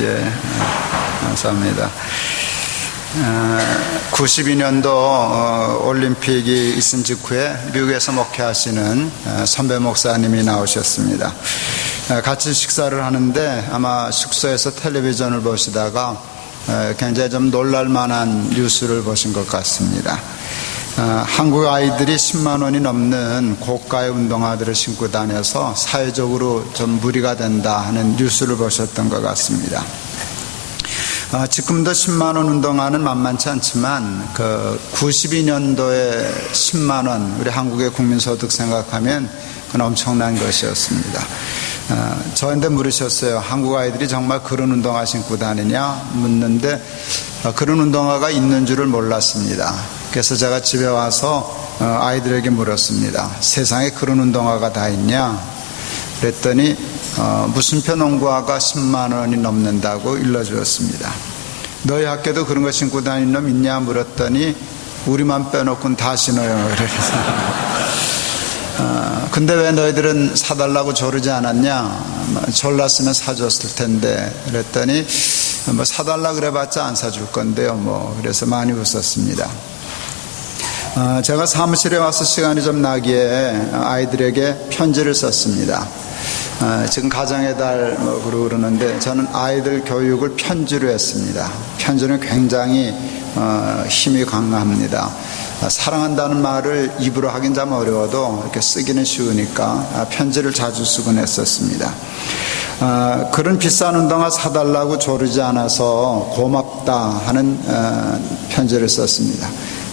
예, 감사합니다. 92년도 올림픽이 있은 직후에 미국에서 목회하시는 선배 목사님이 나오셨습니다. 같이 식사를 하는데 아마 숙소에서 텔레비전을 보시다가 굉장히 좀 놀랄만한 뉴스를 보신 것 같습니다. 한국 아이들이 10만 원이 넘는 고가의 운동화들을 신고 다녀서 사회적으로 좀 무리가 된다 하는 뉴스를 보셨던 것 같습니다. 지금도 10만 원 운동화는 만만치 않지만 92년도에 10만 원, 우리 한국의 국민소득 생각하면 그건 엄청난 것이었습니다. 저한테 물으셨어요. 한국 아이들이 정말 그런 운동화 신고 다니냐 묻는데 그런 운동화가 있는 줄을 몰랐습니다. 그래서 제가 집에 와서 아이들에게 물었습니다. 세상에 그런 운동화가 다 있냐? 그랬더니 무슨표 농구화가 10만 원이 넘는다고 일러주었습니다. 너희 학교도 그런 거 신고 다니는 놈 있냐 물었더니 우리만 빼놓고는 다 신어요. 그래서 근데 왜 너희들은 사달라고 조르지 않았냐? 졸랐으면 사줬을 텐데. 그랬더니 뭐 사달라 그래봤자 안 사줄 건데요. 뭐 그래서 많이 웃었습니다. 제가 사무실에 와서 시간이 좀 나기에 아이들에게 편지를 썼습니다. 지금 가정의 달 그러는데 저는 아이들 교육을 편지로 했습니다. 편지는 굉장히 힘이 강합니다. 사랑한다는 말을 입으로 하긴 좀 어려워도 이렇게 쓰기는 쉬우니까 편지를 자주 쓰곤 했었습니다. 그런 비싼 운동화 사달라고 조르지 않아서 고맙다 하는 편지를 썼습니다.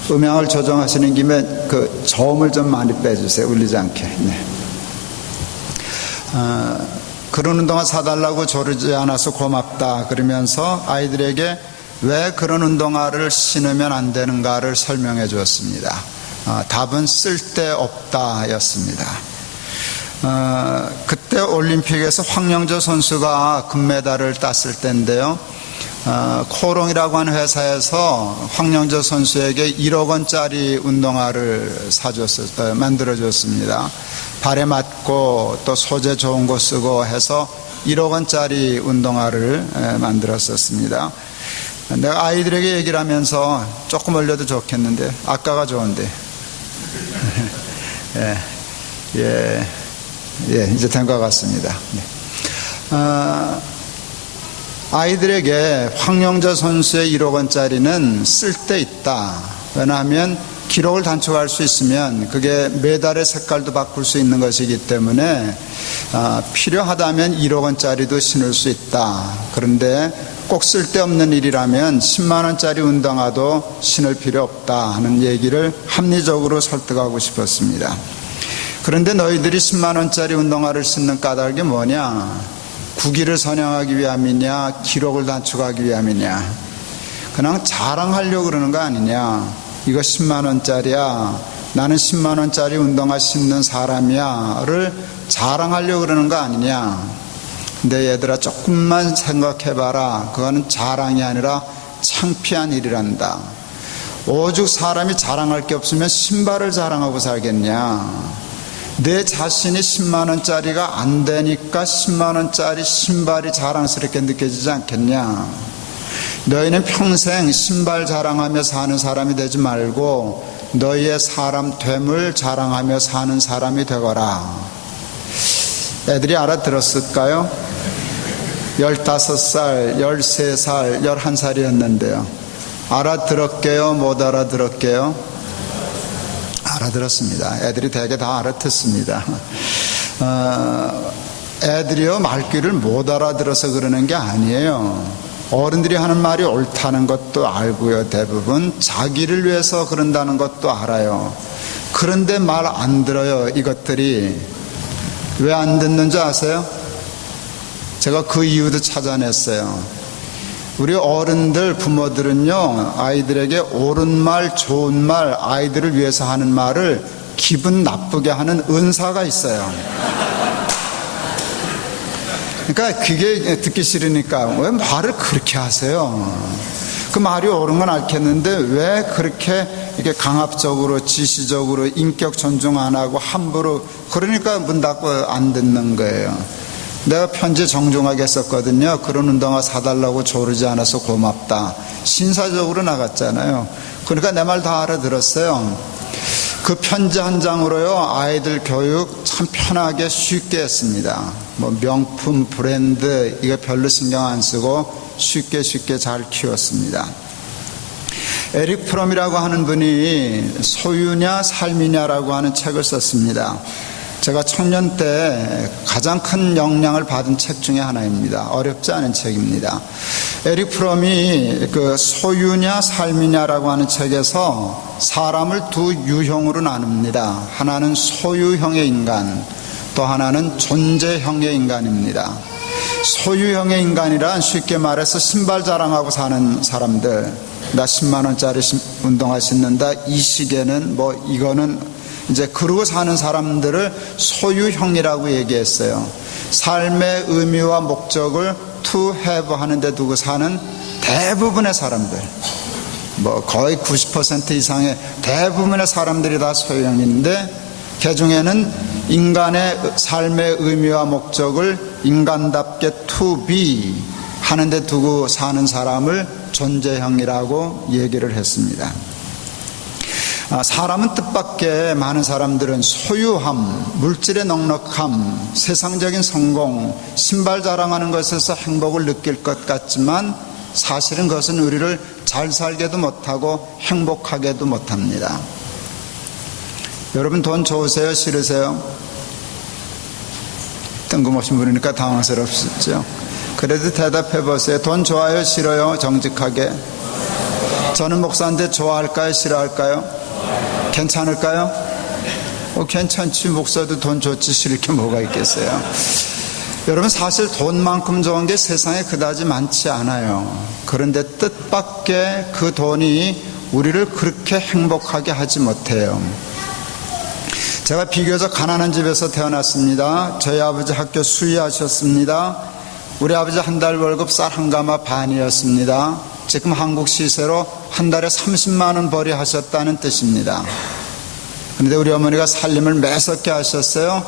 음향을 조정하시는 김에 그 저음을 좀 많이 빼주세요. 울리지 않게. 네. 그런 운동화 사달라고 조르지 않아서 고맙다 그러면서 아이들에게 왜 그런 운동화를 신으면 안 되는가를 설명해 주었습니다. 답은 쓸데없다 였습니다. 그때 올림픽에서 황영조 선수가 금메달을 땄을 때인데요. 코롱이라고 하는 회사에서 황영조 선수에게 1억 원짜리 운동화를 만들어줬습니다. 발에 맞고 또 소재 좋은 거 쓰고 해서 1억 원짜리 운동화를 만들었었습니다. 내가 아이들에게 얘기를 하면서 조금 올려도 좋겠는데 아까가 좋은데 이제 된 것 같습니다. 아이들에게 황영조 선수의 1억 원짜리는 쓸데있다. 왜냐하면 기록을 단축할 수 있으면 그게 메달의 색깔도 바꿀 수 있는 것이기 때문에 필요하다면 1억 원짜리도 신을 수 있다. 그런데 꼭 쓸데없는 일이라면 10만 원짜리 운동화도 신을 필요 없다 하는 얘기를 합리적으로 설득하고 싶었습니다. 그런데 너희들이 10만 원짜리 운동화를 신는 까닭이 뭐냐? 국위를 선양하기 위함이냐? 기록을 단축하기 위함이냐? 그냥 자랑하려고 그러는 거 아니냐? 이거 10만 원짜리야. 나는 10만 원짜리 운동화 신는 사람이야를 자랑하려고 그러는 거 아니냐? 근데 얘들아 조금만 생각해봐라. 그거는 자랑이 아니라 창피한 일이란다. 오죽 사람이 자랑할 게 없으면 신발을 자랑하고 살겠냐? 내 자신이 10만 원짜리가 안 되니까 10만 원짜리 신발이 자랑스럽게 느껴지지 않겠냐? 너희는 평생 신발 자랑하며 사는 사람이 되지 말고 너희의 사람 됨을 자랑하며 사는 사람이 되거라. 애들이 알아들었을까요? 15살, 13살, 11살이었는데요. 알아들었게요? 못 알아들었게요? 알아들었습니다. 애들이 되게 다 알아듣습니다. 애들이요 말귀를 못 알아들어서 그러는 게 아니에요. 어른들이 하는 말이 옳다는 것도 알고요. 대부분 자기를 위해서 그런다는 것도 알아요. 그런데 말 안 들어요. 이것들이 왜 안 듣는 줄 아세요? 제가 그 이유도 찾아냈어요. 우리 어른들, 부모들은요 아이들에게 옳은 말, 좋은 말, 아이들을 위해서 하는 말을 기분 나쁘게 하는 은사가 있어요. 그러니까 그게 듣기 싫으니까 왜 말을 그렇게 하세요? 그 말이 옳은 건 알겠는데 왜 그렇게 이렇게 강압적으로, 지시적으로, 인격 존중 안 하고 함부로, 그러니까 문 닫고 안 듣는 거예요. 내가 편지 정중하게 썼거든요. 그런 운동화 사달라고 조르지 않아서 고맙다. 신사적으로 나갔잖아요. 그러니까 내 말 다 알아들었어요. 그 편지 한 장으로요, 아이들 교육 참 편하게 쉽게 했습니다. 뭐 명품 브랜드 이거 별로 신경 안 쓰고 쉽게 잘 키웠습니다. 에릭 프롬이라고 하는 분이 소유냐 삶이냐라고 하는 책을 썼습니다. 제가 청년 때 가장 큰 영향을 받은 책 중에 하나입니다. 어렵지 않은 책입니다. 에릭 프롬이 그 소유냐 삶이냐라고 하는 책에서 사람을 두 유형으로 나눕니다. 하나는 소유형의 인간, 또 하나는 존재형의 인간입니다. 소유형의 인간이란 쉽게 말해서 신발 자랑하고 사는 사람들, 나 10만 원짜리 운동화 신는다, 이 시계는 뭐 이거는 이제 그러고 사는 사람들을 소유형이라고 얘기했어요. 삶의 의미와 목적을 to have 하는데 두고 사는 대부분의 사람들, 뭐 거의 90% 이상의 대부분의 사람들이 다 소유형인데, 그 중에는 인간의 삶의 의미와 목적을 인간답게 to be 하는데 두고 사는 사람을 존재형이라고 얘기를 했습니다. 사람은 뜻밖의 많은 사람들은 소유함, 물질의 넉넉함, 세상적인 성공, 신발 자랑하는 것에서 행복을 느낄 것 같지만 사실은 그것은 우리를 잘 살게도 못하고 행복하게도 못합니다. 여러분 돈 좋으세요? 싫으세요? 뜬금없이 물으니까 당황스럽죠. 그래도 대답해 보세요. 돈 좋아요? 싫어요? 정직하게. 저는 목사인데 좋아할까요? 싫어할까요? 괜찮을까요? 괜찮지. 목사도 돈 좋지. 싫을 게 뭐가 있겠어요. 여러분 사실 돈만큼 좋은 게 세상에 그다지 많지 않아요. 그런데 뜻밖의 그 돈이 우리를 그렇게 행복하게 하지 못해요. 제가 비교적 가난한 집에서 태어났습니다. 저희 아버지 학교 수의하셨습니다. 우리 아버지 한 달 월급 쌀 한 가마 반이었습니다. 지금 한국 시세로 한 달에 30만 원 벌이 하셨다는 뜻입니다. 그런데 우리 어머니가 살림을 매섭게 하셨어요.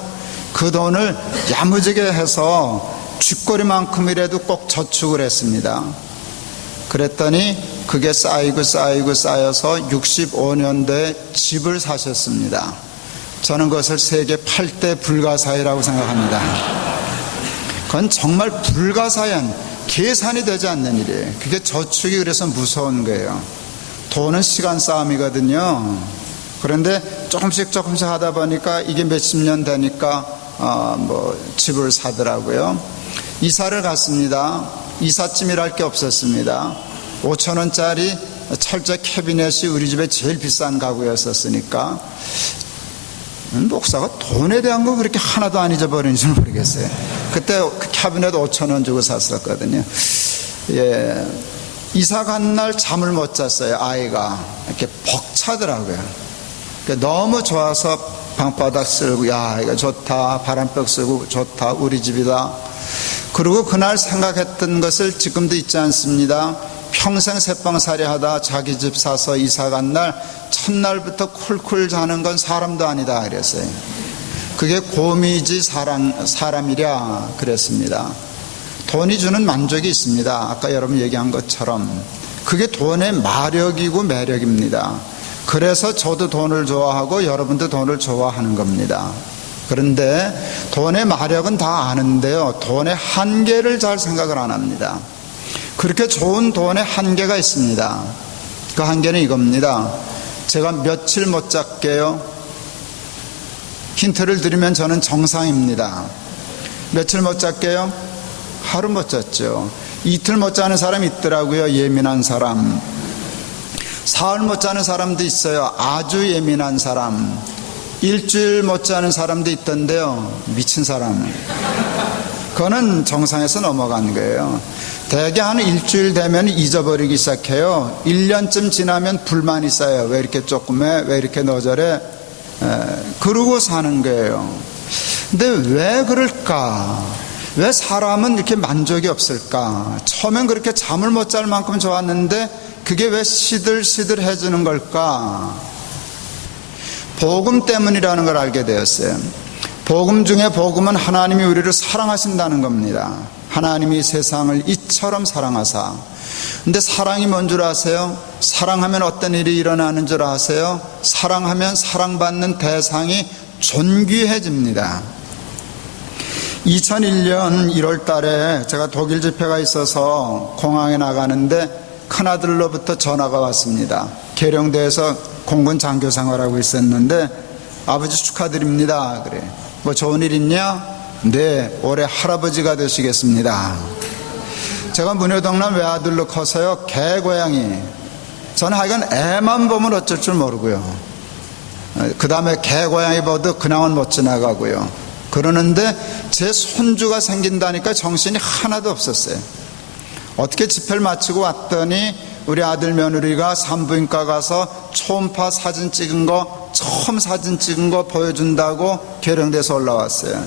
그 돈을 야무지게 해서 쥐꼬리만큼이라도 꼭 저축을 했습니다. 그랬더니 그게 쌓여서 65년도에 집을 사셨습니다. 저는 그것을 세계 8대 불가사의라고 생각합니다. 그건 정말 불가사의한, 계산이 되지 않는 일이에요. 그게 저축이 그래서 무서운 거예요. 돈은 시간 싸움이거든요. 그런데 조금씩 하다 보니까 이게 몇십 년 되니까 집을 사더라고요. 이사를 갔습니다. 이삿짐이랄 게 없었습니다. 5천 원짜리 철제 캐비넷이 우리 집에 제일 비싼 가구였었으니까 목사가 돈에 대한 거 그렇게 하나도 안 잊어버리는지 모르겠어요. 그때 그 캐비넷 5천 원 주고 샀었거든요. 예, 이사 간 날 잠을 못 잤어요. 아이가 이렇게 벅차더라고요. 너무 좋아서 방바닥 쓸고, 야 이거 좋다, 바람벽 쓰고 좋다, 우리 집이다. 그리고 그날 생각했던 것을 지금도 잊지 않습니다. 평생 새빵살이 하다 자기 집 사서 이사 간 날 첫날부터 쿨쿨 자는 건 사람도 아니다 그랬어요. 그게 곰이지 사람이랴 그랬습니다. 돈이 주는 만족이 있습니다. 아까 여러분 얘기한 것처럼 그게 돈의 마력이고 매력입니다. 그래서 저도 돈을 좋아하고 여러분도 돈을 좋아하는 겁니다. 그런데 돈의 마력은 다 아는데요, 돈의 한계를 잘 생각을 안 합니다. 그렇게 좋은 돈의 한계가 있습니다. 그 한계는 이겁니다. 제가 며칠 못 잤게요? 힌트를 드리면 저는 정상입니다. 며칠 못 잤게요? 하루 못 잤죠. 이틀 못 자는 사람이 있더라고요. 예민한 사람. 사흘 못 자는 사람도 있어요. 아주 예민한 사람. 일주일 못 자는 사람도 있던데요, 미친 사람. 그거는 정상에서 넘어간 거예요. 대개 한 일주일 되면 잊어버리기 시작해요. 1년쯤 지나면 불만이 쌓여요. 왜 이렇게 조금 해? 왜 이렇게 너저래? 그러고 사는 거예요. 근데 왜 그럴까? 왜 사람은 이렇게 만족이 없을까? 처음엔 그렇게 잠을 못 잘 만큼 좋았는데 그게 왜 시들시들해지는 걸까? 복음 때문이라는 걸 알게 되었어요. 복음 중에 복음은 하나님이 우리를 사랑하신다는 겁니다. 하나님이 세상을 이처럼 사랑하사. 근데 사랑이 뭔 줄 아세요? 사랑하면 어떤 일이 일어나는 줄 아세요? 사랑하면 사랑받는 대상이 존귀해집니다. 2001년 1월 달에 제가 독일 집회가 있어서 공항에 나가는데 큰아들로부터 전화가 왔습니다. 계룡대에서 공군 장교 생활하고 있었는데 아버지 축하드립니다. 그래. 뭐 좋은 일 있냐? 네, 올해 할아버지가 되시겠습니다. 제가 문효동남 외아들로 커서요, 개고양이. 저는 하여간 애만 보면 어쩔 줄 모르고요. 그 다음에 개고양이 봐도 그냥은 못 지나가고요. 그러는데 제 손주가 생긴다니까 정신이 하나도 없었어요. 어떻게 집회를 마치고 왔더니 우리 아들 며느리가 산부인과 가서 초음파 사진 찍은 거, 처음 사진 찍은 거 보여준다고 계룡대에서 올라왔어요.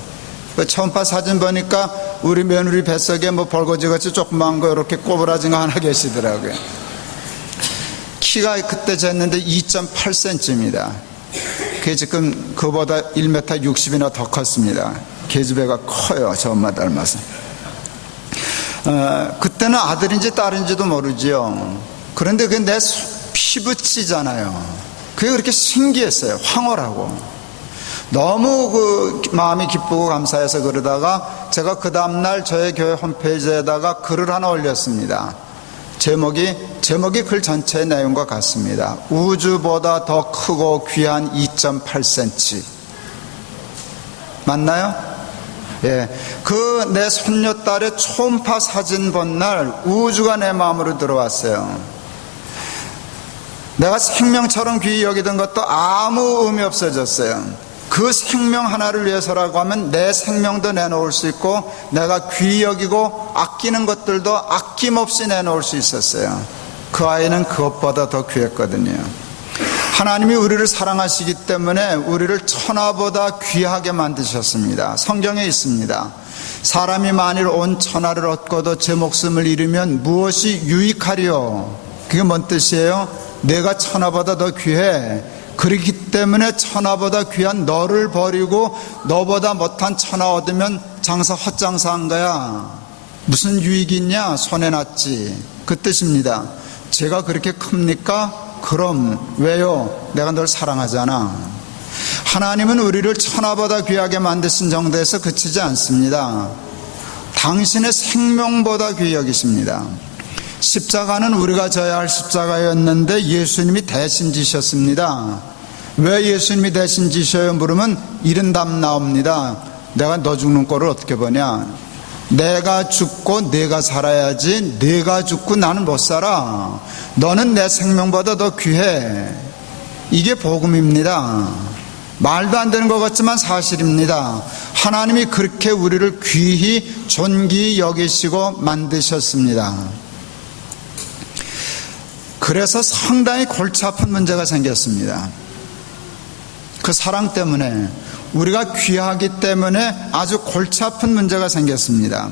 그 초음파 사진 보니까 우리 며느리 뱃속에 뭐 벌거지같이 조그만 거 이렇게 꼬부라진 거 하나 계시더라고요. 키가 그때 쟀는데 2.8cm입니다. 그게 지금 그보다 1m 60이나 더 컸습니다. 계집애가 커요. 저 엄마 닮아서. 그때는 아들인지 딸인지도 모르지요. 그런데 그게 내 피부치잖아요. 그게 그렇게 신기했어요. 황홀하고. 너무 그 마음이 기쁘고 감사해서 그러다가 제가 그 다음날 저희 교회 홈페이지에다가 글을 하나 올렸습니다. 제목이 글 전체의 내용과 같습니다. 우주보다 더 크고 귀한 2.8cm. 맞나요? 예. 그 내 손녀딸의 초음파 사진 본 날 우주가 내 마음으로 들어왔어요. 내가 생명처럼 귀히 여기던 것도 아무 의미 없어졌어요. 그 생명 하나를 위해서라고 하면 내 생명도 내놓을 수 있고 내가 귀히 여기고 아끼는 것들도 아낌없이 내놓을 수 있었어요. 그 아이는 그것보다 더 귀했거든요. 하나님이 우리를 사랑하시기 때문에 우리를 천하보다 귀하게 만드셨습니다. 성경에 있습니다. 사람이 만일 온 천하를 얻고도 제 목숨을 잃으면 무엇이 유익하리요? 그게 뭔 뜻이에요? 내가 천하보다 더 귀해. 그렇기 때문에 천하보다 귀한 너를 버리고 너보다 못한 천하 얻으면 장사 헛장사한 거야. 무슨 유익이 있냐? 손해났지. 그 뜻입니다. 제가 그렇게 큽니까? 그럼 왜요? 내가 널 사랑하잖아. 하나님은 우리를 천하보다 귀하게 만드신 정도에서 그치지 않습니다. 당신의 생명보다 귀히 여기십니다. 십자가는 우리가 져야 할 십자가였는데 예수님이 대신 지셨습니다. 왜 예수님이 대신 지셔요? 물으면 이런 답 나옵니다. 내가 너 죽는 꼴을 어떻게 보냐? 내가 죽고 내가 살아야지 내가 죽고 나는 못 살아. 너는 내 생명보다 더 귀해. 이게 복음입니다. 말도 안 되는 것 같지만 사실입니다. 하나님이 그렇게 우리를 귀히 존귀히 여기시고 만드셨습니다. 그래서 상당히 골치 아픈 문제가 생겼습니다. 그 사랑 때문에, 우리가 귀하기 때문에 아주 골치 아픈 문제가 생겼습니다.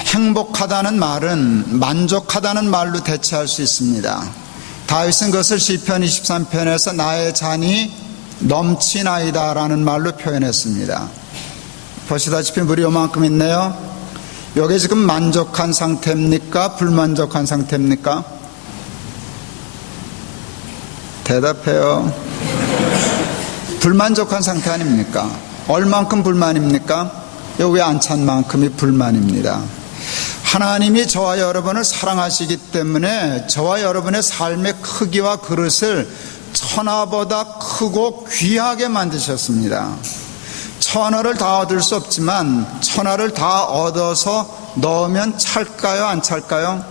행복하다는 말은 만족하다는 말로 대체할 수 있습니다. 다윗은 그것을 시편 23편에서 나의 잔이 넘치나이다 라는 말로 표현했습니다. 보시다시피 물이 요만큼 있네요. 이게 지금 만족한 상태입니까? 불만족한 상태입니까? 대답해요. 불만족한 상태 아닙니까? 얼만큼 불만입니까? 여기 안 찬 만큼이 불만입니다. 하나님이 저와 여러분을 사랑하시기 때문에 저와 여러분의 삶의 크기와 그릇을 천하보다 크고 귀하게 만드셨습니다. 천하를 다 얻을 수 없지만 천하를 다 얻어서 넣으면 찰까요? 안 찰까요?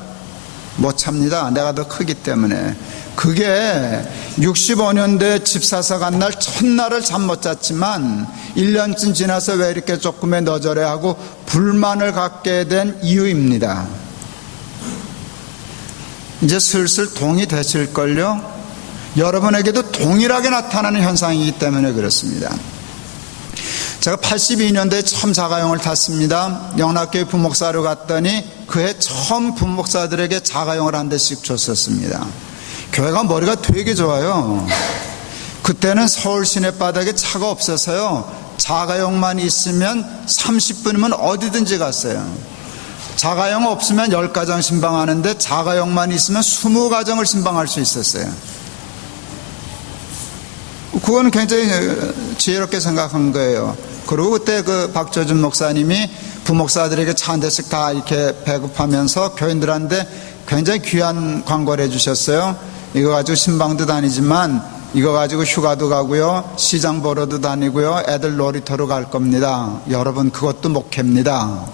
못 찹니다. 내가 더 크기 때문에. 그게 65년대 집 사서 간 날 첫날을 잠 못 잤지만 1년쯤 지나서 왜 이렇게 조금의 너저래 하고 불만을 갖게 된 이유입니다. 이제 슬슬 동의 되실걸요? 여러분에게도 동일하게 나타나는 현상이기 때문에 그렇습니다. 제가 82년도에 처음 자가용을 탔습니다. 영락교회 부목사로 갔더니 그해 처음 부목사들에게 자가용을 한 대씩 줬었습니다. 교회가 머리가 되게 좋아요. 그때는 서울 시내바닥에 차가 없어서요, 자가용만 있으면 30분이면 어디든지 갔어요. 자가용 없으면 10가정 신방하는데 자가용만 있으면 20가정을 신방할 수 있었어요. 그거는 굉장히 지혜롭게 생각한 거예요. 그리고 그때 그 박조준 목사님이 부목사들에게 차 한 대씩 다 이렇게 배급하면서 교인들한테 굉장히 귀한 광고를 해주셨어요. 이거 가지고 신방도 다니지만 이거 가지고 휴가도 가고요, 시장 보러도 다니고요, 애들 놀이터로 갈 겁니다. 여러분 그것도 목회입니다.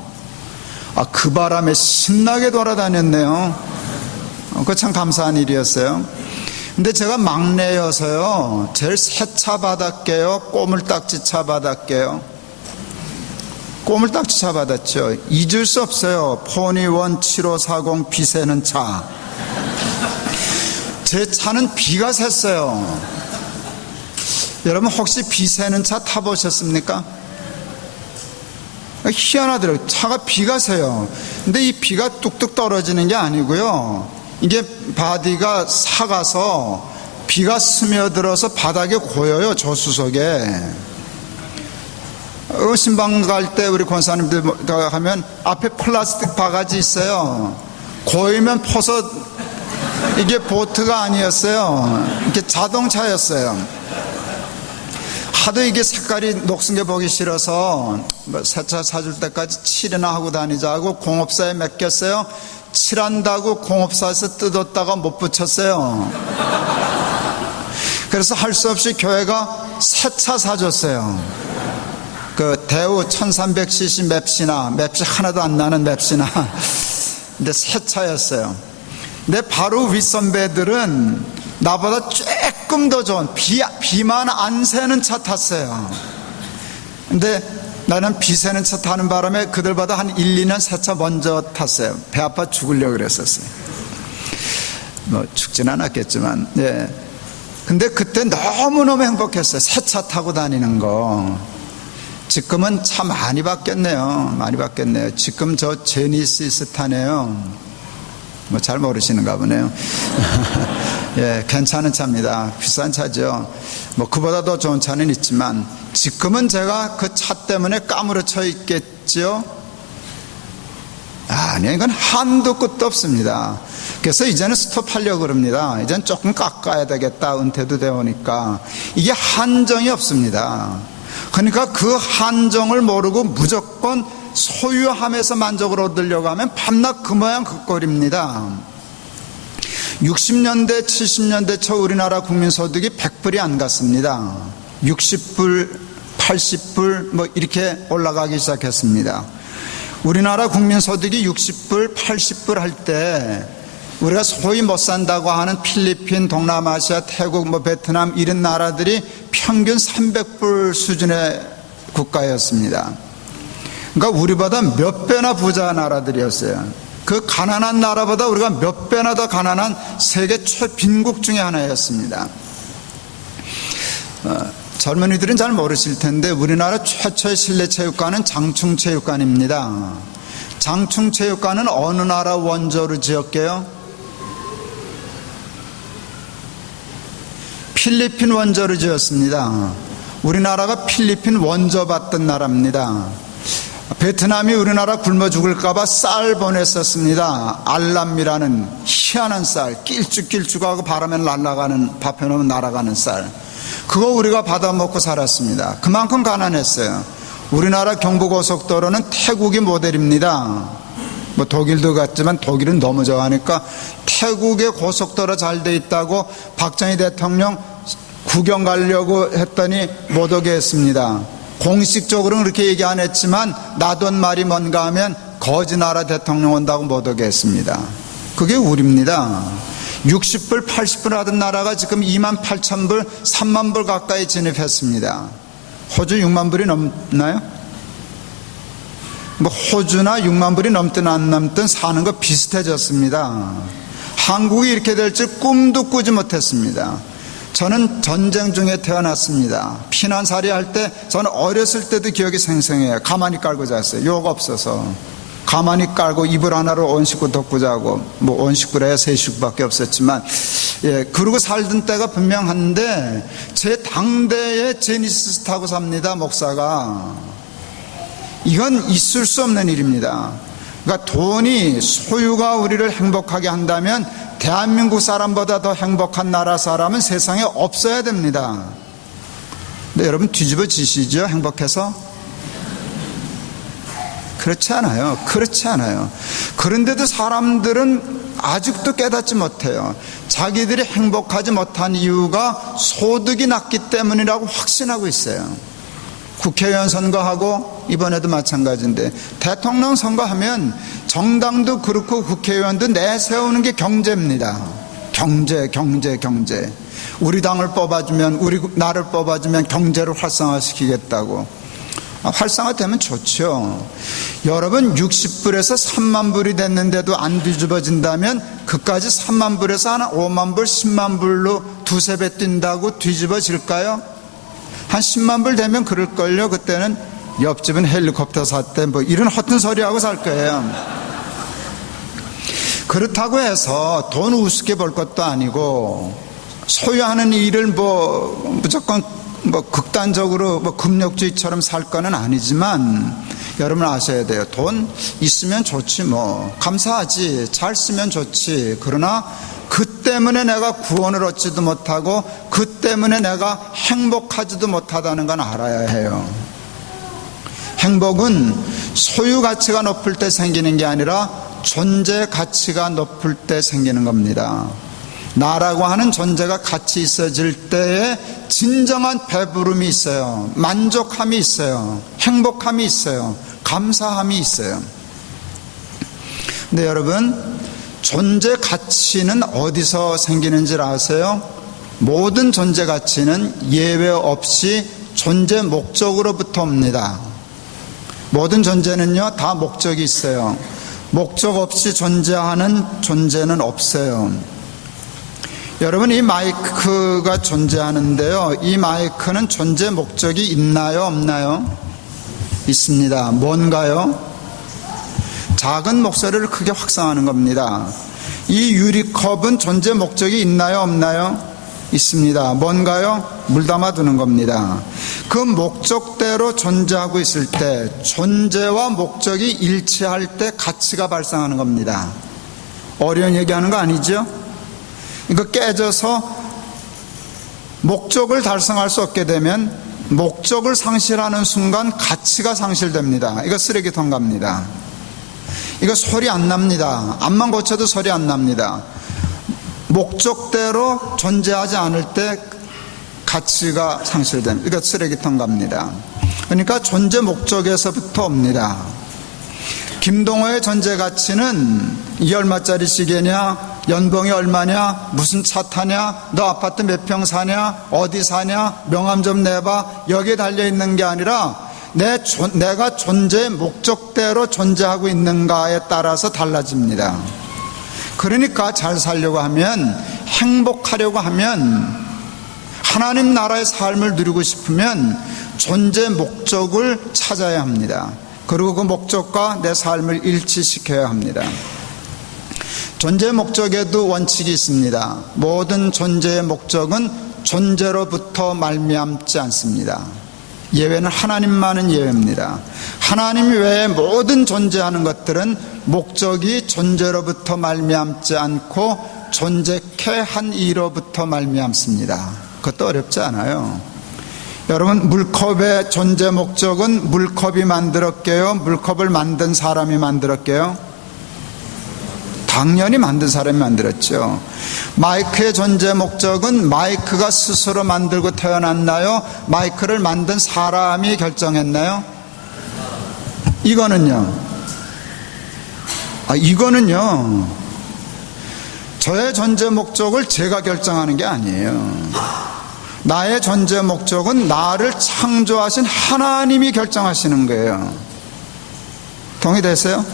그 바람에 신나게 돌아다녔네요. 그거 참 감사한 일이었어요. 근데 제가 막내여서요, 제일 새 차 받았게요, 꼬물딱지 차 받았게요. 꼬물딱지 차 받았죠. 잊을 수 없어요. 포니원 7540 비 새는 차. 제 차는 비가 샜어요. 여러분 혹시 비 새는 차 타보셨습니까? 희한하더라고요. 차가 비가 새요. 근데 이 비가 뚝뚝 떨어지는 게 아니고요, 이게 바디가 삭아서 비가 스며들어서 바닥에 고여요. 조수석에. 신방 갈 때 우리 권사님들 하면 앞에 플라스틱 바가지 있어요. 고이면 퍼서, 이게 보트가 아니었어요. 이게 자동차였어요. 하도 이게 색깔이 녹슨 게 보기 싫어서 새 차 사줄 때까지 칠이나 하고 다니자고 공업사에 맡겼어요. 칠한다고 공업사에서 뜯었다가 못 붙였어요. 그래서 할 수 없이 교회가 새 차 사줬어요. 그 대우 1300cc 맵시 하나도 안 나는 맵시나. 근데 새 차였어요. 근데 바로 윗선배들은 나보다 조금 더 좋은 비만 안 새는 차 탔어요. 근데 나는 비 새는 차 타는 바람에 그들보다 한 1, 2년 새 차 먼저 탔어요. 배 아파 죽으려고 그랬었어요. 뭐 죽진 않았겠지만, 네. 근데 그때 너무너무 행복했어요. 새 차 타고 다니는 거. 지금은 차 많이 바뀌었네요. 많이 바뀌었네요. 지금 저 제니시스 타네요. 뭐 잘 모르시는가 보네요. 예, 괜찮은 차입니다. 비싼 차죠. 뭐 그보다 더 좋은 차는 있지만 지금은 제가 그 차 때문에 까무러쳐 있겠죠. 아니, 이건 한도 끝도 없습니다. 그래서 이제는 스톱하려고 그럽니다. 이제는 조금 깎아야 되겠다. 은퇴도 되오니까. 이게 한정이 없습니다. 그러니까 그 한정을 모르고 무조건 소유함에서 만족을 얻으려고 하면 밤낮 그 모양 그 꼴입니다. 60년대 70년대 초 우리나라 국민소득이 100불이 안 갔습니다. 60불 80불 뭐 이렇게 올라가기 시작했습니다. 우리나라 국민소득이 60불 80불 할 때 우리가 소위 못 산다고 하는 필리핀, 동남아시아, 태국, 뭐 베트남 이런 나라들이 평균 300불 수준의 국가였습니다. 그러니까 우리보다 몇 배나 부자 나라들이었어요. 그 가난한 나라보다 우리가 몇 배나 더 가난한 세계 최빈국 중에 하나였습니다. 젊은이들은 잘 모르실 텐데 우리나라 최초의 실내체육관은 장충체육관입니다. 장충체육관은 어느 나라 원조로 지었게요? 필리핀 원조로 지었습니다. 우리나라가 필리핀 원조 받던 나라입니다. 베트남이 우리나라 굶어 죽을까봐 쌀 보냈었습니다. 알람이라는 희한한 쌀, 길쭉길쭉하고 바람에 날아가는, 밥 해놓으면 날아가는 쌀. 그거 우리가 받아먹고 살았습니다. 그만큼 가난했어요. 우리나라 경부고속도로는 태국이 모델입니다. 뭐 독일도 같지만 독일은 너무 좋아하니까 태국의 고속도로 잘 돼 있다고 박정희 대통령 구경 가려고 했더니 못 오게 했습니다. 공식적으로는 그렇게 얘기 안 했지만 나돈 말이 뭔가 하면 거지 나라 대통령 온다고 못 오게 했습니다. 그게 우리입니다. 60불 80불 하던 나라가 지금 28,000불 3만 불 가까이 진입했습니다. 호주 6만 불이 넘나요? 뭐 호주나 6만 불이 넘든 안 넘든 사는 거 비슷해졌습니다. 한국이 이렇게 될 줄 꿈도 꾸지 못했습니다. 저는 전쟁 중에 태어났습니다. 피난살이 할 때 저는 어렸을 때도 기억이 생생해요. 가만히 깔고 잤어요. 욕 없어서. 가만히 깔고 이불 하나로 온 식구 덮고 자고, 뭐 온 식구래야 세 식구밖에 없었지만, 그러고 살던 때가 분명한데, 제 당대에 제니시스 타고 삽니다, 목사가. 이건 있을 수 없는 일입니다. 그러니까 돈이, 소유가 우리를 행복하게 한다면 대한민국 사람보다 더 행복한 나라 사람은 세상에 없어야 됩니다. 근데 여러분 뒤집어지시죠? 행복해서? 그렇지 않아요. 그렇지 않아요. 그런데도 사람들은 아직도 깨닫지 못해요. 자기들이 행복하지 못한 이유가 소득이 낮기 때문이라고 확신하고 있어요. 국회의원 선거하고 이번에도 마찬가지인데, 대통령 선거하면 정당도 그렇고 국회의원도 내세우는 게 경제입니다. 경제. 우리 당을 뽑아주면, 나를 뽑아주면 경제를 활성화시키겠다고. 활성화되면 좋죠. 여러분 60불에서 3만 불이 됐는데도 안 뒤집어진다면 그까지 3만 불에서 한 5만 불, 10만 불로 두세 배 뛴다고 뒤집어질까요? 한 10만 불 되면 그럴걸요. 그때는 옆집은 헬리콥터 샀대, 뭐 이런 허튼 소리하고 살 거예요. 그렇다고 해서 돈 우습게 벌 것도 아니고, 소유하는 일을 무조건 극단적으로 금욕주의처럼 살 거는 아니지만, 여러분 아셔야 돼요. 돈 있으면 좋지, 감사하지, 잘 쓰면 좋지. 그러나 그 때문에 내가 구원을 얻지도 못하고 그 때문에 내가 행복하지도 못하다는 건 알아야 해요. 행복은 소유 가치가 높을 때 생기는 게 아니라 존재 가치가 높을 때 생기는 겁니다. 나라고 하는 존재가 같이 있어질 때에 진정한 배부름이 있어요. 만족함이 있어요. 행복함이 있어요. 감사함이 있어요. 근데 여러분, 존재 가치는 어디서 생기는지 아세요? 모든 존재 가치는 예외 없이 존재 목적으로부터 옵니다. 모든 존재는요, 다 목적이 있어요. 목적 없이 존재하는 존재는 없어요. 여러분, 이 마이크가 존재하는데요, 이 마이크는 존재 목적이 있나요, 없나요? 있습니다. 뭔가요? 작은 목소리를 크게 확산하는 겁니다. 이 유리컵은 존재 목적이 있나요, 없나요? 있습니다. 뭔가요? 물 담아두는 겁니다. 그 목적대로 존재하고 있을 때, 존재와 목적이 일치할 때 가치가 발생하는 겁니다. 어려운 얘기하는 거 아니죠? 이거 깨져서 목적을 달성할 수 없게 되면, 목적을 상실하는 순간 가치가 상실됩니다. 이거 쓰레기통 갑니다. 이거 소리 안 납니다. 암만 고쳐도 소리 안 납니다. 목적대로 존재하지 않을 때 가치가 상실됩니다. 이거 쓰레기통 갑니다. 그러니까 존재 목적에서부터 옵니다. 김동호의 존재 가치는 이 얼마짜리 시계냐, 연봉이 얼마냐, 무슨 차 타냐, 너 아파트 몇 평 사냐, 어디 사냐, 명함 좀 내봐, 여기에 달려있는 게 아니라 내가 존재의 목적대로 존재하고 있는가에 따라서 달라집니다. 그러니까 잘 살려고 하면, 행복하려고 하면, 하나님 나라의 삶을 누리고 싶으면 존재 목적을 찾아야 합니다. 그리고 그 목적과 내 삶을 일치시켜야 합니다. 존재 목적에도 원칙이 있습니다. 모든 존재의 목적은 존재로부터 말미암지 않습니다. 예외는 하나님만은 예외입니다. 하나님 외에 모든 존재하는 것들은 목적이 존재로부터 말미암지 않고 존재케 한 이로부터 말미암습니다. 그것도 어렵지 않아요. 여러분, 물컵의 존재 목적은 물컵이 만들었게요, 물컵을 만든 사람이 만들었게요? 당연히 만든 사람이 만들었죠. 마이크의 존재 목적은 마이크가 스스로 만들고 태어났나요? 마이크를 만든 사람이 결정했나요? 이거는요, 저의 존재 목적을 제가 결정하는 게 아니에요. 나의 존재 목적은 나를 창조하신 하나님이 결정하시는 거예요. 동의되세요?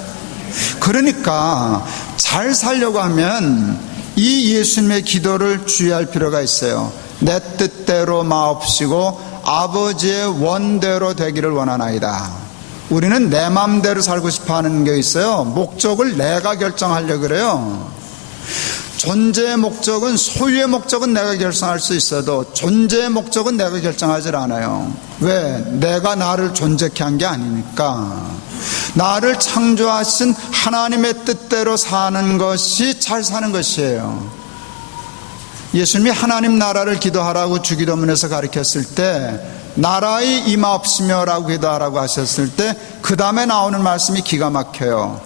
그러니까 잘 살려고 하면 이 예수님의 기도를 주의할 필요가 있어요. 내 뜻대로 마옵시고 아버지의 원대로 되기를 원하나이다. 우리는 내 마음대로 살고 싶어 하는 게 있어요. 목적을 내가 결정하려고 그래요. 존재의 목적은, 소유의 목적은 내가 결정할 수 있어도 존재의 목적은 내가 결정하지 않아요. 왜? 내가 나를 존재케 한 게 아니니까. 나를 창조하신 하나님의 뜻대로 사는 것이 잘 사는 것이에요. 예수님이 하나님 나라를 기도하라고 주기도문에서 가르쳤을 때 나라의 임하옵시며 라고 기도하라고 하셨을 때 그 다음에 나오는 말씀이 기가 막혀요.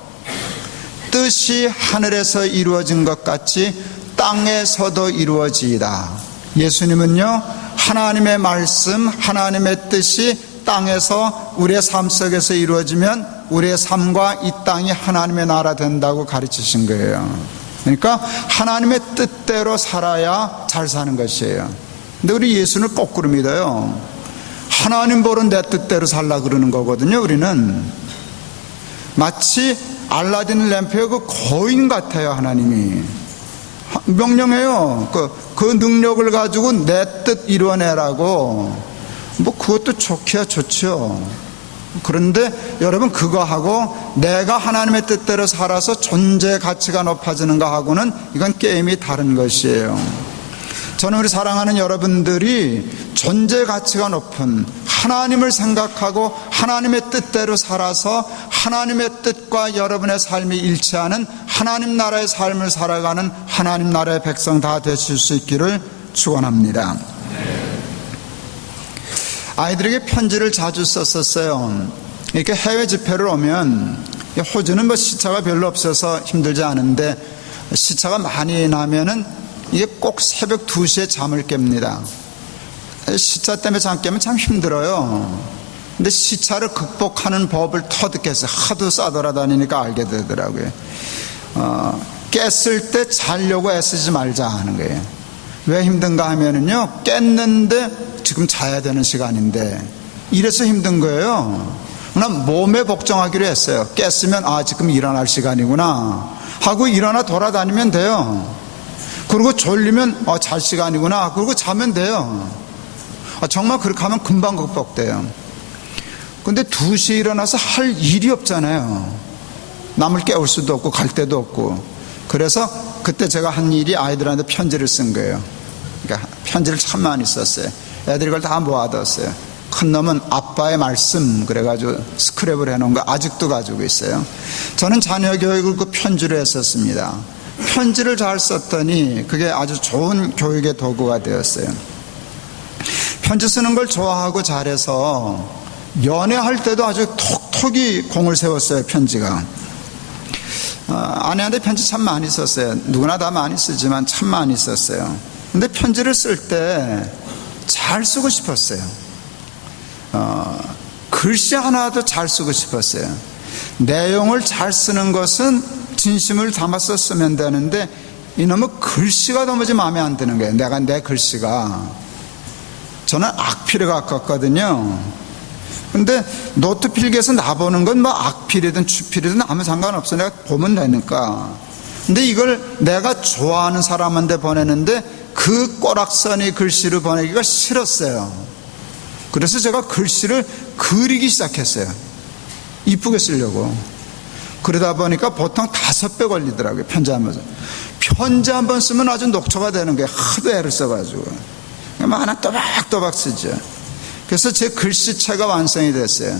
뜻이 하늘에서 이루어진 것 같이 땅에서도 이루어지이다. 예수님은요, 하나님의 말씀, 하나님의 뜻이 땅에서 우리의 삶 속에서 이루어지면 우리의 삶과 이 땅이 하나님의 나라 된다고 가르치신 거예요. 그러니까 하나님의 뜻대로 살아야 잘 사는 것이에요. 근데 우리 예수는 거꾸로 믿어요. 하나님 보러 내 뜻대로 살라 그러는 거거든요. 우리는 마치 알라딘 램프의 그 거인 같아요. 하나님이 명령해요. 그 능력을 가지고 내 뜻 이루어내라고. 뭐 그것도 좋기야 좋죠. 그런데 여러분, 그거 하고 내가 하나님의 뜻대로 살아서 존재 가치가 높아지는 거 하고는 이건 게임이 다른 것이에요. 저는 우리 사랑하는 여러분들이 존재 가치가 높은 하나님을 생각하고 하나님의 뜻대로 살아서 하나님의 뜻과 여러분의 삶이 일치하는 하나님 나라의 삶을 살아가는 하나님 나라의 백성 다 되실 수 있기를 축원합니다. 아이들에게 편지를 자주 썼었어요. 이렇게 해외 집회를 오면, 호주는 뭐 시차가 별로 없어서 힘들지 않은데 시차가 많이 나면은 이게 꼭 새벽 2시에 잠을 깹니다. 시차 때문에 잠 깨면 참 힘들어요. 근데 시차를 극복하는 법을 터득해서 하도 싸돌아다니니까 알게 되더라고요. 깼을 때 자려고 애쓰지 말자 하는 거예요. 왜 힘든가 하면은요, 깼는데 지금 자야 되는 시간인데 이래서 힘든 거예요. 난 몸에 복종하기로 했어요. 깼으면 지금 일어날 시간이구나 하고 일어나 돌아다니면 돼요. 그리고 졸리면 잘 시간이구나 그러고 자면 돼요. 정말 그렇게 하면 금방 극복돼요. 근데 2시에 일어나서 할 일이 없잖아요. 남을 깨울 수도 없고 갈 데도 없고. 그래서 그때 제가 한 일이 아이들한테 편지를 쓴 거예요. 그러니까 편지를 참 많이 썼어요. 애들이 그걸 다 모아뒀어요. 큰 놈은 아빠의 말씀 그래가지고 스크랩을 해놓은 거 아직도 가지고 있어요. 저는 자녀 교육을 그 편지로 했었습니다. 편지를 잘 썼더니 그게 아주 좋은 교육의 도구가 되었어요. 편지 쓰는 걸 좋아하고 잘해서 연애할 때도 아주 톡톡이 공을 세웠어요. 편지가. 아내한테 편지 참 많이 썼어요. 누구나 다 많이 쓰지만 참 많이 썼어요. 근데 편지를 쓸 때 잘 쓰고 싶었어요. 글씨 하나도 잘 쓰고 싶었어요. 내용을 잘 쓰는 것은 진심을 담아서 쓰면 되는데 이놈의 글씨가 도무지 마음에 안 드는 거예요. 내 글씨가. 저는 악필에 가깝거든요. 근데 노트 필기에서 나보는 건 뭐 악필이든 추필이든 아무 상관없어. 내가 보면 되니까. 근데 이걸 내가 좋아하는 사람한테 보내는데 그 꼬락서니 글씨를 보내기가 싫었어요. 그래서 제가 글씨를 그리기 시작했어요. 이쁘게 쓰려고. 그러다 보니까 보통 5배 걸리더라고요. 편지 한 번 쓰면 아주 녹초가 되는 거예요. 하도 애를 써가지고. 하나 또박또박 쓰죠. 그래서 제 글씨체가 완성이 됐어요.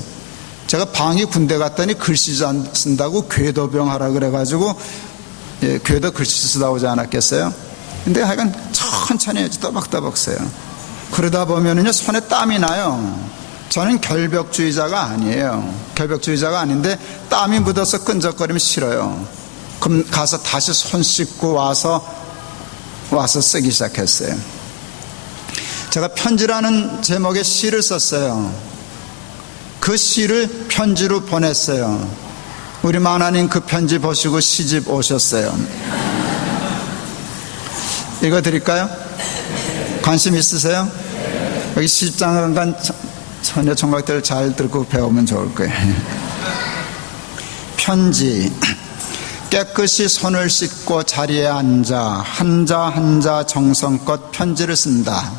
제가 방위 군대 갔더니 글씨 안 쓴다고 궤도병 하라 그래가지고 궤도 글씨 쓰다 오지 않았겠어요? 근데 하여간 천천히 또박또박 써요. 그러다 보면은요, 손에 땀이 나요. 저는 결벽주의자가 아니에요. 결벽주의자가 아닌데 땀이 묻어서 끈적거리면 싫어요. 그럼 가서 다시 손 씻고 와서 쓰기 시작했어요. 제가 편지라는 제목의 시를 썼어요. 그 시를 편지로 보냈어요. 우리 만화님 그 편지 보시고 시집 오셨어요. 읽어드릴까요? 관심 있으세요? 여기 시집장관 처녀 총각들 잘 듣고 배우면 좋을 거예요. 편지. 깨끗이 손을 씻고 자리에 앉아 한자 정성껏 편지를 쓴다.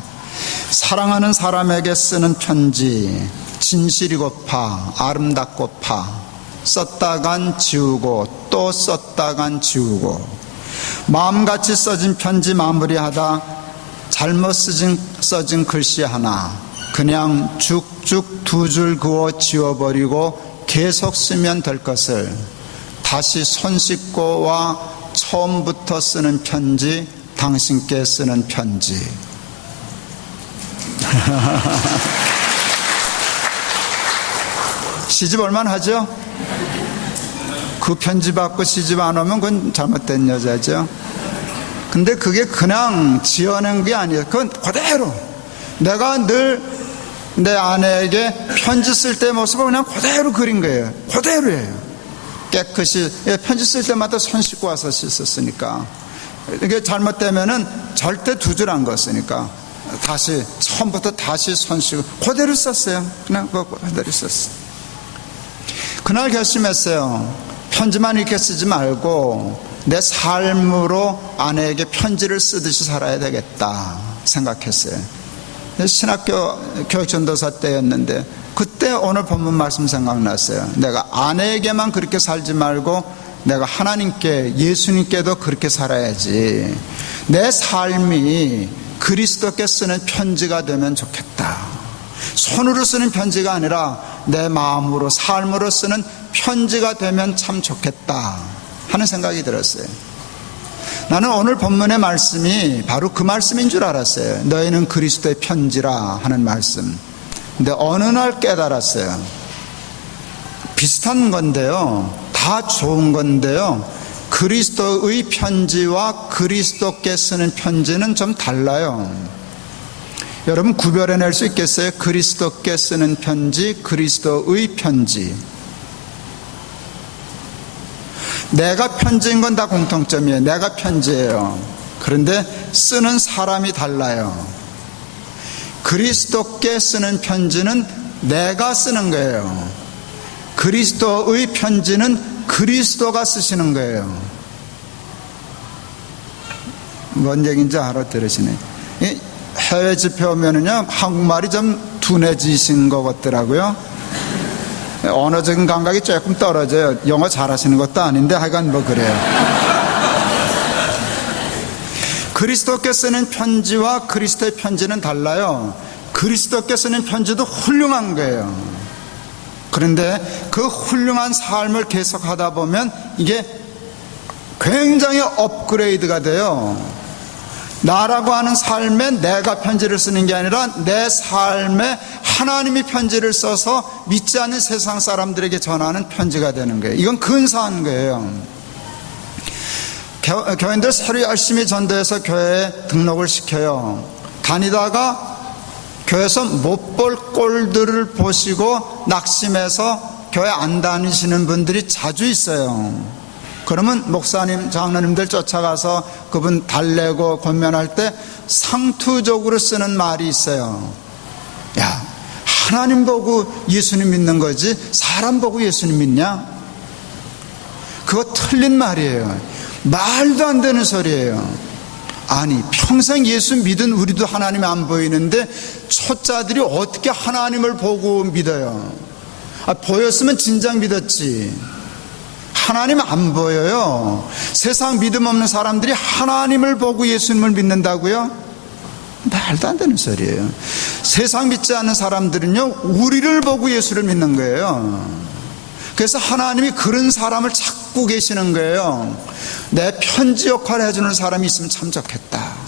사랑하는 사람에게 쓰는 편지. 진실이고파 아름답고파 썼다간 지우고 또 썼다간 지우고 마음같이 써진 편지 마무리하다 잘못 써진 글씨 하나 그냥 쭉쭉 두 줄 그어 지워버리고 계속 쓰면 될 것을 다시 손 씻고와 처음부터 쓰는 편지, 당신께 쓰는 편지. 시집 얼마나 하죠? 그 편지 받고 시집 안 오면 그건 잘못된 여자죠. 근데 그게 그냥 지어낸 게 아니에요. 그건 그대로 내가 늘 내 아내에게 편지 쓸 때 모습을 그냥 그대로 그린 거예요. 그대로예요. 깨끗이 편지 쓸 때마다 손 씻고 와서 씻었으니까. 이게 잘못되면은 절대 두 줄 안 그었으니까 다시 처음부터 다시 손 씻고 그대로 썼어요. 그냥 그대로 썼어요. 그날 결심했어요. 편지만 이렇게 쓰지 말고 내 삶으로 아내에게 편지를 쓰듯이 살아야 되겠다 생각했어요. 신학교 교육전도사 때였는데 그때 오늘 본문 말씀 생각났어요. 내가 아내에게만 그렇게 살지 말고 내가 하나님께 예수님께도 그렇게 살아야지. 내 삶이 그리스도께 쓰는 편지가 되면 좋겠다. 손으로 쓰는 편지가 아니라 내 마음으로 삶으로 쓰는 편지가 되면 참 좋겠다 하는 생각이 들었어요. 나는 오늘 본문의 말씀이 바로 그 말씀인 줄 알았어요. 너희는 그리스도의 편지라 하는 말씀. 근데 어느 날 깨달았어요. 비슷한 건데요, 다 좋은 건데요, 그리스도의 편지와 그리스도께 쓰는 편지는 좀 달라요. 여러분 구별해낼 수 있겠어요? 그리스도께 쓰는 편지, 그리스도의 편지. 내가 편지인 건 다 공통점이에요. 내가 편지예요. 그런데 쓰는 사람이 달라요. 그리스도께 쓰는 편지는 내가 쓰는 거예요. 그리스도의 편지는 그리스도가 쓰시는 거예요. 뭔 얘기인지 알아들으시네. 해외 집회 오면은요, 한국말이 좀 둔해지신 것 같더라고요. 언어적인 감각이 조금 떨어져요. 영어 잘하시는 것도 아닌데 하여간 뭐 그래요. 그리스도께 쓰는 편지와 그리스도의 편지는 달라요. 그리스도께 쓰는 편지도 훌륭한 거예요. 그런데 그 훌륭한 삶을 계속하다 보면 이게 굉장히 업그레이드가 돼요. 나라고 하는 삶에 내가 편지를 쓰는 게 아니라 내 삶에 하나님이 편지를 써서 믿지 않는 세상 사람들에게 전하는 편지가 되는 거예요. 이건 근사한 거예요. 교인들 새로 열심히 전도해서 교회에 등록을 시켜요. 다니다가 교회에서 못 볼 꼴들을 보시고 낙심해서 교회 안 다니시는 분들이 자주 있어요. 그러면 목사님, 장로님들 쫓아가서 그분 달래고 권면할 때 상투적으로 쓰는 말이 있어요. 야, 하나님 보고 예수님 믿는 거지 사람 보고 예수님 믿냐? 그거 틀린 말이에요. 말도 안 되는 소리예요. 아니, 평생 예수 믿은 우리도 하나님 안 보이는데 초짜들이 어떻게 하나님을 보고 믿어요? 보였으면 진작 믿었지. 하나님 안 보여요. 세상 믿음 없는 사람들이 하나님을 보고 예수님을 믿는다고요? 말도 안 되는 소리예요. 세상 믿지 않는 사람들은요, 우리를 보고 예수를 믿는 거예요. 그래서 하나님이 그런 사람을 찾고 계시는 거예요. 내 편지 역할을 해주는 사람이 있으면 참 좋겠다.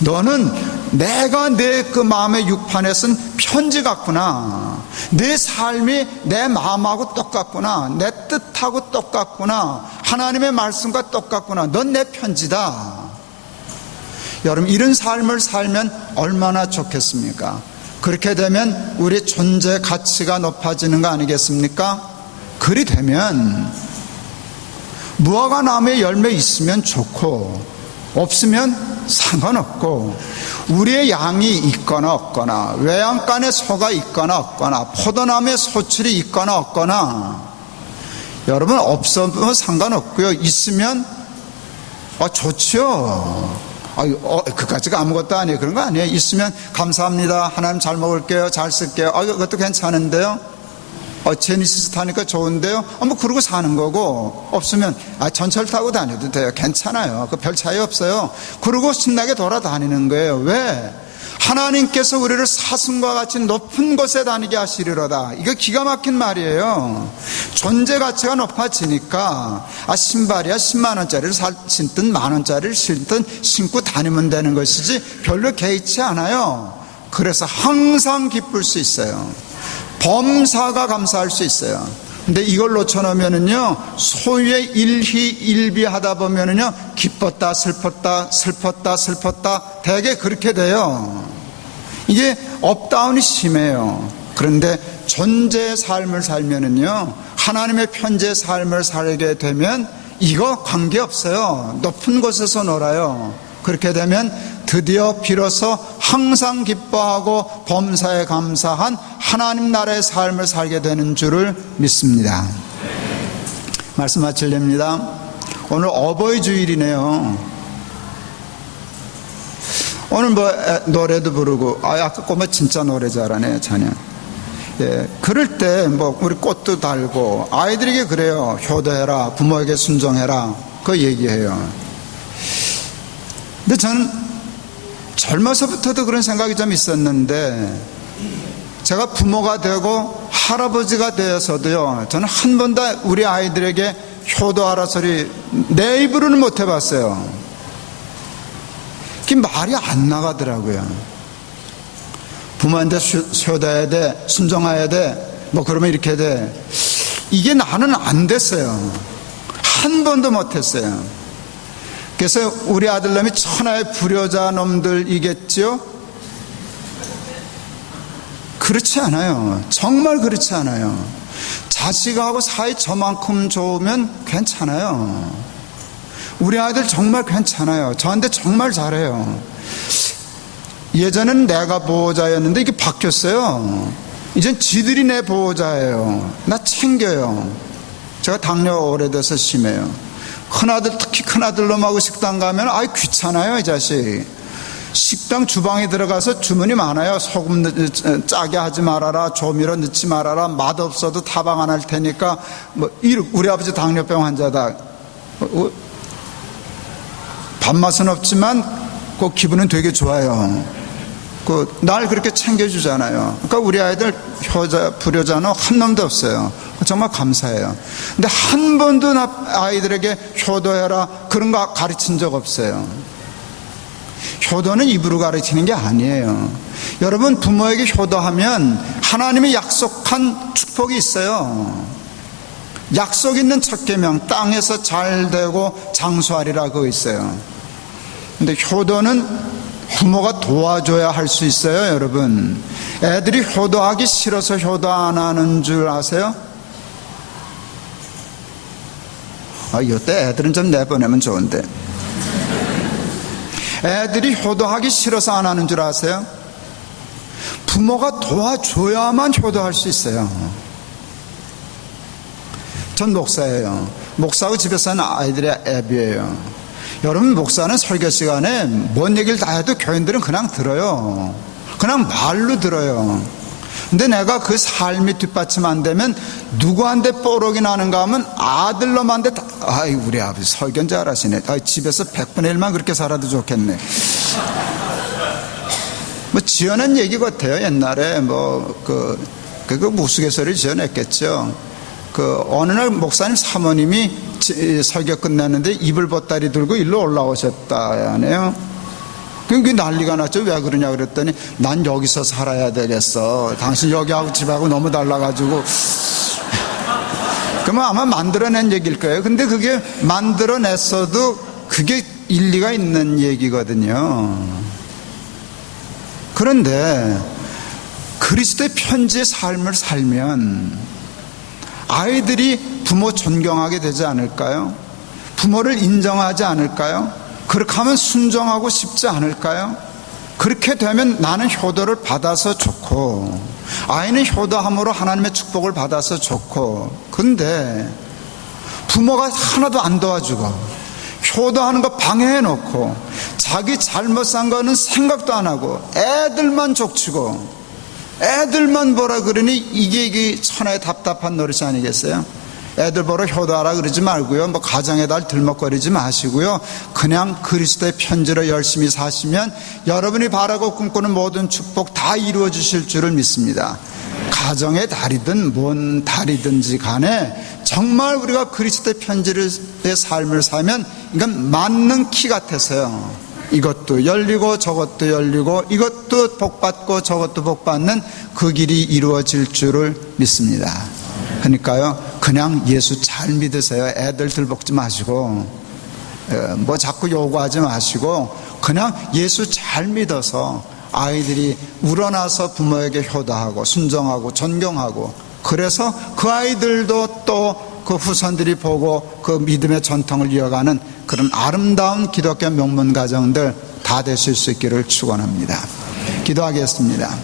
너는 내가 내 그 마음의 육판에 쓴 편지 같구나. 내 삶이 내 마음하고 똑같구나. 내 뜻하고 똑같구나. 하나님의 말씀과 똑같구나. 넌 내 편지다. 여러분, 이런 삶을 살면 얼마나 좋겠습니까? 그렇게 되면 우리 존재 가치가 높아지는 거 아니겠습니까? 그리 되면 무화과 나무에 열매 있으면 좋고 없으면 상관없고, 우리의 양이 있거나 없거나 외양간에 소가 있거나 없거나 포도나무에 소출이 있거나 없거나, 여러분 없으면 상관없고요. 있으면 좋죠. 그까지가 아무것도 아니에요. 그런 거 아니에요. 있으면 감사합니다. 하나님 잘 먹을게요. 잘 쓸게요. 그것도 괜찮은데요. 제니시스 타니까 좋은데요. 뭐 그러고 사는 거고, 없으면 전철 타고 다녀도 돼요. 괜찮아요. 그 별 차이 없어요. 그러고 신나게 돌아다니는 거예요. 왜? 하나님께서 우리를 사슴과 같이 높은 곳에 다니게 하시리로다. 이거 기가 막힌 말이에요. 존재 가치가 높아지니까 신발이야 10만 원짜리를 신든 만 원짜리를 신든 신고 다니면 되는 것이지 별로 개의치 않아요. 그래서 항상 기쁠 수 있어요. 범사가 감사할 수 있어요. 근데 이걸 놓쳐놓으면은요, 소유의 일희일비하다 보면은요, 기뻤다 슬펐다 슬펐다 슬펐다 대개 그렇게 돼요. 이게 업다운이 심해요. 그런데 존재의 삶을 살면은요, 하나님의 편지의 삶을 살게 되면 이거 관계없어요. 높은 곳에서 놀아요. 그렇게 되면 드디어 비로소 항상 기뻐하고 범사에 감사한 하나님 나라의 삶을 살게 되는 줄을 믿습니다. 말씀 마치렵니다. 오늘 어버이 주일이네요. 오늘 노래도 부르고, 아까 꼬마 진짜 노래 잘하네, 자녀. 예, 그럴 때 우리 꽃도 달고, 아이들에게 그래요. 효도해라, 부모에게 순종해라, 그 얘기해요. 근데 저는 젊어서부터도 그런 생각이 좀 있었는데, 제가 부모가 되고 할아버지가 되어서도요, 저는 한 번도 우리 아이들에게 효도하라 소리 내 입으로는 못 해봤어요. 그게 말이 안 나가더라고요. 부모한테 효도해야 돼, 순종해야 돼, 그러면 이렇게 돼. 이게 나는 안 됐어요. 한 번도 못 했어요. 그래서 우리 아들놈이 천하의 불효자 놈들이겠죠? 그렇지 않아요. 정말 그렇지 않아요. 자식하고 사이 저만큼 좋으면 괜찮아요. 우리 아들 정말 괜찮아요. 저한테 정말 잘해요. 예전에는 내가 보호자였는데 이게 바뀌었어요. 이젠 지들이 내 보호자예요. 나 챙겨요. 제가 당뇨가 오래돼서 심해요. 큰아들, 특히 큰아들 놈하고 식당 가면 귀찮아요, 이 자식. 식당 주방에 들어가서 주문이 많아요. 소금 짜게 하지 말아라, 조미료 넣지 말아라, 맛없어도 타방 안 할 테니까. 우리 아버지 당뇨병 환자다. 밥맛은 없지만 그 기분은 되게 좋아요. 날 그렇게 챙겨주잖아요. 그러니까 우리 아이들 불효자는 한 놈도 없어요. 정말 감사해요. 근데 한 번도 아이들에게 효도해라 그런 거 가르친 적 없어요. 효도는 입으로 가르치는 게 아니에요. 여러분, 부모에게 효도하면 하나님이 약속한 축복이 있어요. 약속 있는 첫 계명, 땅에서 잘 되고 장수하리라고 있어요. 근데 효도는 부모가 도와줘야 할 수 있어요. 여러분, 애들이 효도하기 싫어서 효도 안 하는 줄 아세요? 이때 애들은 좀 내보내면 좋은데, 애들이 효도하기 싫어서 안 하는 줄 아세요? 부모가 도와줘야만 효도할 수 있어요. 전 목사예요. 목사하고 집에서 하는 아이들의 앱이에요. 여러분, 목사는 설교 시간에 뭔 얘기를 다 해도 교인들은 그냥 들어요. 그냥 말로 들어요. 근데 내가 그 삶이 뒷받침 안 되면 누구한테 뽀록이 나는가 하면 아들놈한테 우리 아버지 설교는 잘하시네. 집에서 100분의 1만 그렇게 살아도 좋겠네. 지어낸 얘기 같아요. 옛날에 우스갯소리를 지어냈겠죠. 어느 날 목사님 사모님이 설교 끝났는데 이불 보따리 들고 일로 올라오셨다 하네요. 그게 난리가 났죠. 왜 그러냐 그랬더니, 난 여기서 살아야 되겠어. 당신 여기하고 집하고 너무 달라가지고. 그러면 아마 만들어낸 얘기일 거예요. 근데 그게 만들어냈어도 그게 일리가 있는 얘기거든요. 그런데 그리스도의 편지의 삶을 살면 아이들이 부모 존경하게 되지 않을까요? 부모를 인정하지 않을까요? 그렇게 하면 순종하고 싶지 않을까요? 그렇게 되면 나는 효도를 받아서 좋고, 아이는 효도함으로 하나님의 축복을 받아서 좋고, 근데 부모가 하나도 안 도와주고 효도하는 거 방해해 놓고 자기 잘못 산 거는 생각도 안 하고 애들만 족치고 애들만 보라 그러니 이게 천하의 답답한 노릇이 아니겠어요? 애들 보러 효도하라 그러지 말고요, 뭐 가정의 달 들먹거리지 마시고요, 그냥 그리스도의 편지로 열심히 사시면 여러분이 바라고 꿈꾸는 모든 축복 다 이루어 주실 줄을 믿습니다. 가정의 달이든 뭔 달이든지 간에 정말 우리가 그리스도의 편지의 삶을 살면 이건 맞는 키 같아서요, 이것도 열리고 저것도 열리고 이것도 복받고 저것도 복받는 그 길이 이루어질 줄을 믿습니다. 그러니까요, 그냥 예수 잘 믿으세요. 애들 들볶지 마시고 뭐 자꾸 요구하지 마시고 그냥 예수 잘 믿어서 아이들이 우러나서 부모에게 효도하고 순종하고 존경하고, 그래서 그 아이들도 또 그 후손들이 보고 그 믿음의 전통을 이어가는 그런 아름다운 기독교 명문 가정들 다 되실 수 있기를 축원합니다. 기도하겠습니다.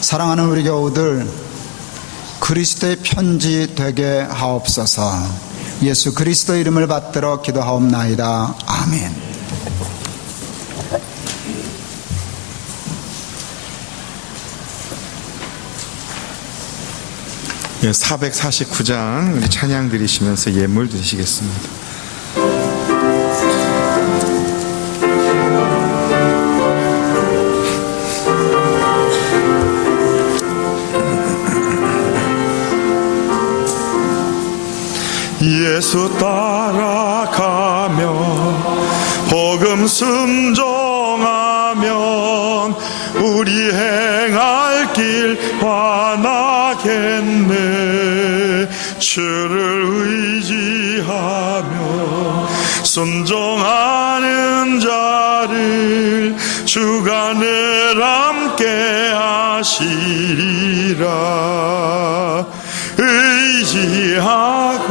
사랑하는 우리 교우들, 그리스도의 편지 되게 하옵소서. 예수 그리스도 이름을 받들어 기도하옵나이다. 아멘. 예, 449장 우리 찬양 드리시면서 예물 드리시겠습니다. 예수 따라가며 복음 순종하면 우리 행할 길 환하겠네. 주를 의지하며 순종하는 자를 주가 늘 함께 하시리라. 의지하고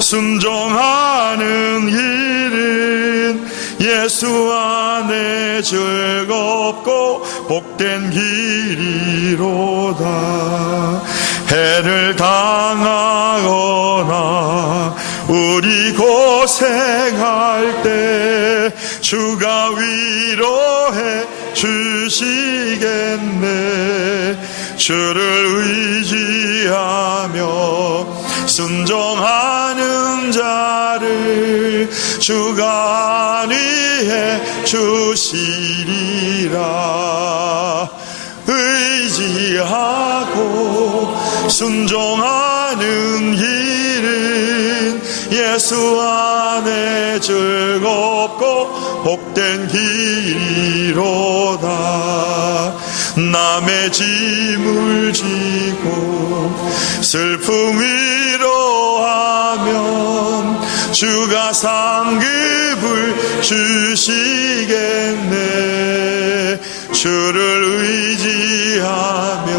순종하는 일은 예수 안에 즐겁고 복된 길이로다. 해를 당하거나 우리 고생할 때 주가 위로해 주시겠네. 주를 의지하며 순종하는 자를 주가 안위해 주시리라. 의지하고 순종하는 길은 예수 안에 즐겁고 복된 길이로다. 남의 짐을 지고 슬픔 위로하면 주가 상급을 주시겠네. 주를 의지하며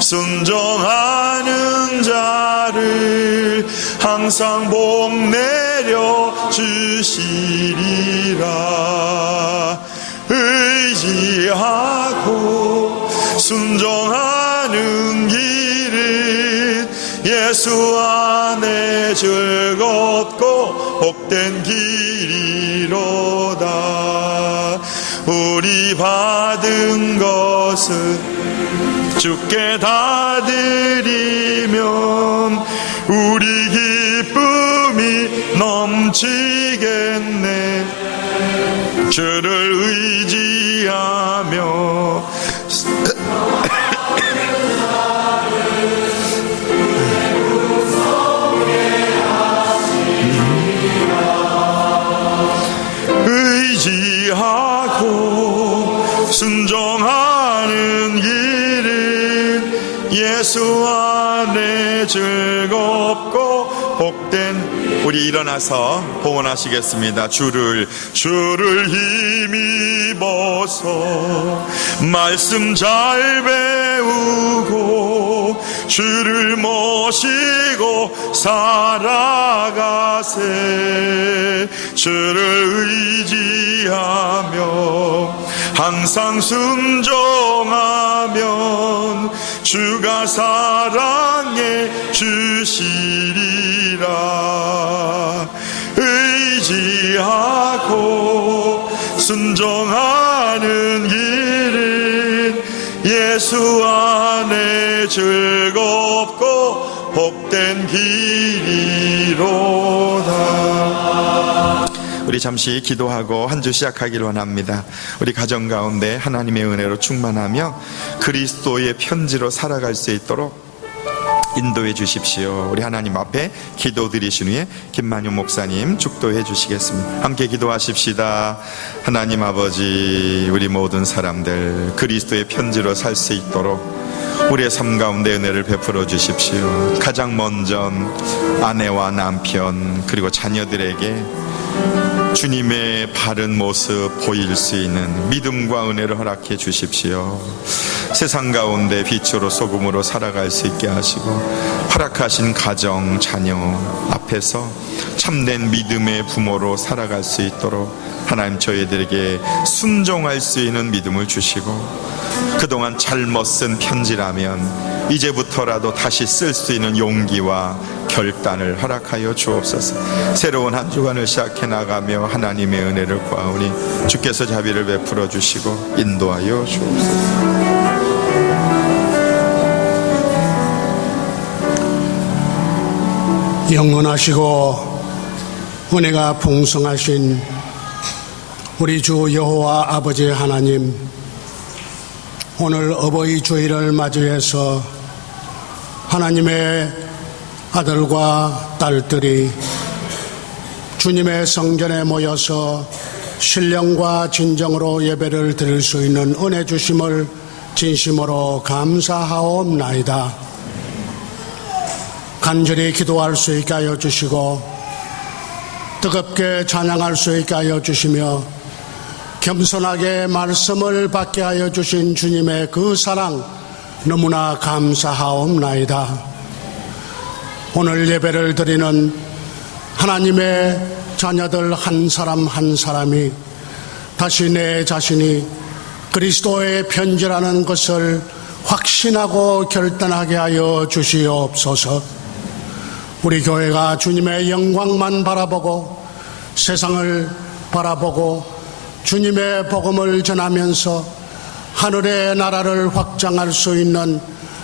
순종하는 자를 항상 복 내려 주시리라. 의지하고 순종하는 길은 예수 안에 즐겁고 복된 길이로다. 우리 받은 것은 주께 다 드리면 우리 기쁨이 넘치겠네. 주를 의지하며 의지하고 순종하는 길은 예수 안에 즐겁고 복된. 우리 일어나서 봉헌하시겠습니다. 주를 힘입어서 말씀 잘 배우고 주를 모시고 살아가세. 주를 의지하며 항상 순종하면 주가 사랑해 주시리라. 의지 즐겁고 복된 길이로다. 우리 잠시 기도하고 한 주 시작하기를 원합니다. 우리 가정 가운데 하나님의 은혜로 충만하며 그리스도의 편지로 살아갈 수 있도록 인도해 주십시오. 우리 하나님 앞에 기도드리신 후에 김만용 목사님 축도해 주시겠습니다. 함께 기도하십시다. 하나님 아버지, 우리 모든 사람들 그리스도의 편지로 살 수 있도록 우리의 삶 가운데 은혜를 베풀어 주십시오. 가장 먼저 아내와 남편 그리고 자녀들에게 주님의 바른 모습 보일 수 있는 믿음과 은혜를 허락해 주십시오. 세상 가운데 빛으로 소금으로 살아갈 수 있게 하시고 허락하신 가정, 자녀 앞에서 참된 믿음의 부모로 살아갈 수 있도록 하나님 저희들에게 순종할 수 있는 믿음을 주시고 그동안 잘못 쓴 편지라면 이제부터라도 다시 쓸 수 있는 용기와 결단을 허락하여 주옵소서. 새로운 한 주간을 시작해 나가며 하나님의 은혜를 구하오니 주께서 자비를 베풀어 주시고 인도하여 주옵소서. 영원하시고 은혜가 풍성하신 우리 주 여호와 아버지 하나님, 오늘 어버이 주일을 맞이해서 하나님의 아들과 딸들이 주님의 성전에 모여서 신령과 진정으로 예배를 드릴 수 있는 은혜 주심을 진심으로 감사하옵나이다. 간절히 기도할 수 있게 하여 주시고 뜨겁게 찬양할 수 있게 하여 주시며 겸손하게 말씀을 받게 하여 주신 주님의 그 사랑 너무나 감사하옵나이다. 오늘 예배를 드리는 하나님의 자녀들 한 사람 한 사람이 다시 내 자신이 그리스도의 편지라는 것을 확신하고 결단하게 하여 주시옵소서. 우리 교회가 주님의 영광만 바라보고 세상을 바라보고 주님의 복음을 전하면서 하늘의 나라를 확장할 수 있는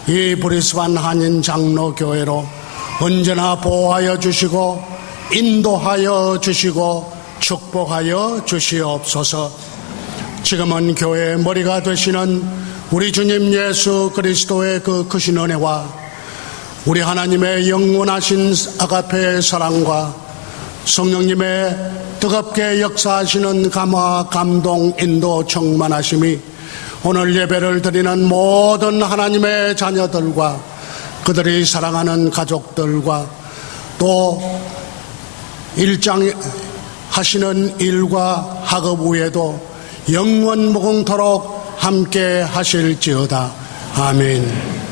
이 브리스반 한인 장로교회로 언제나 보호하여 주시고 인도하여 주시고 축복하여 주시옵소서. 지금은 교회의 머리가 되시는 우리 주님 예수 그리스도의 그 크신 은혜와 우리 하나님의 영원하신 아가페의 사랑과 성령님의 뜨겁게 역사하시는 감화, 감동, 인도, 충만하심이 오늘 예배를 드리는 모든 하나님의 자녀들과 그들이 사랑하는 가족들과 또 일장하시는 일과 학업 외에도 영원 무궁토록 함께 하실지어다. 아멘.